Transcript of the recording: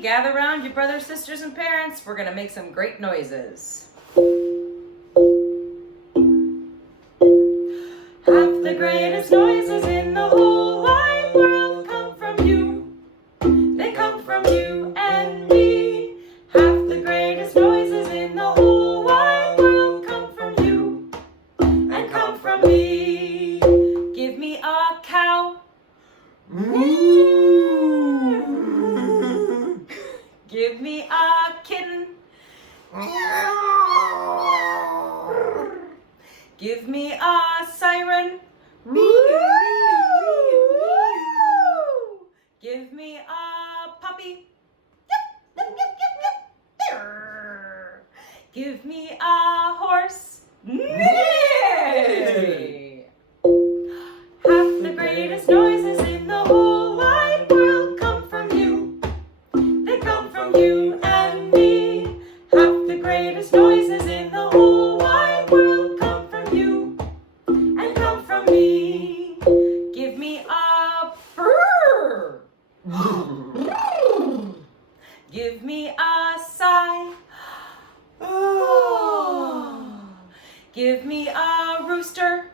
everybody. Gather around your brothers, sisters, and parents. We're going to make some great noises. Half the greatest noises in the whole wide world come from you. They come from you and me. Half the greatest noises in the whole wide world come from you and come from me. Give me a cow. Give me a kitten. Give me a siren. Give me a puppy. Give me a horse. Half the greatest noises in the whole wide world come from you. They come from you and me. Half the greatest noises in the whole wide world come from you and come from me. Give me a purr. Give me a sigh. Give me a rooster.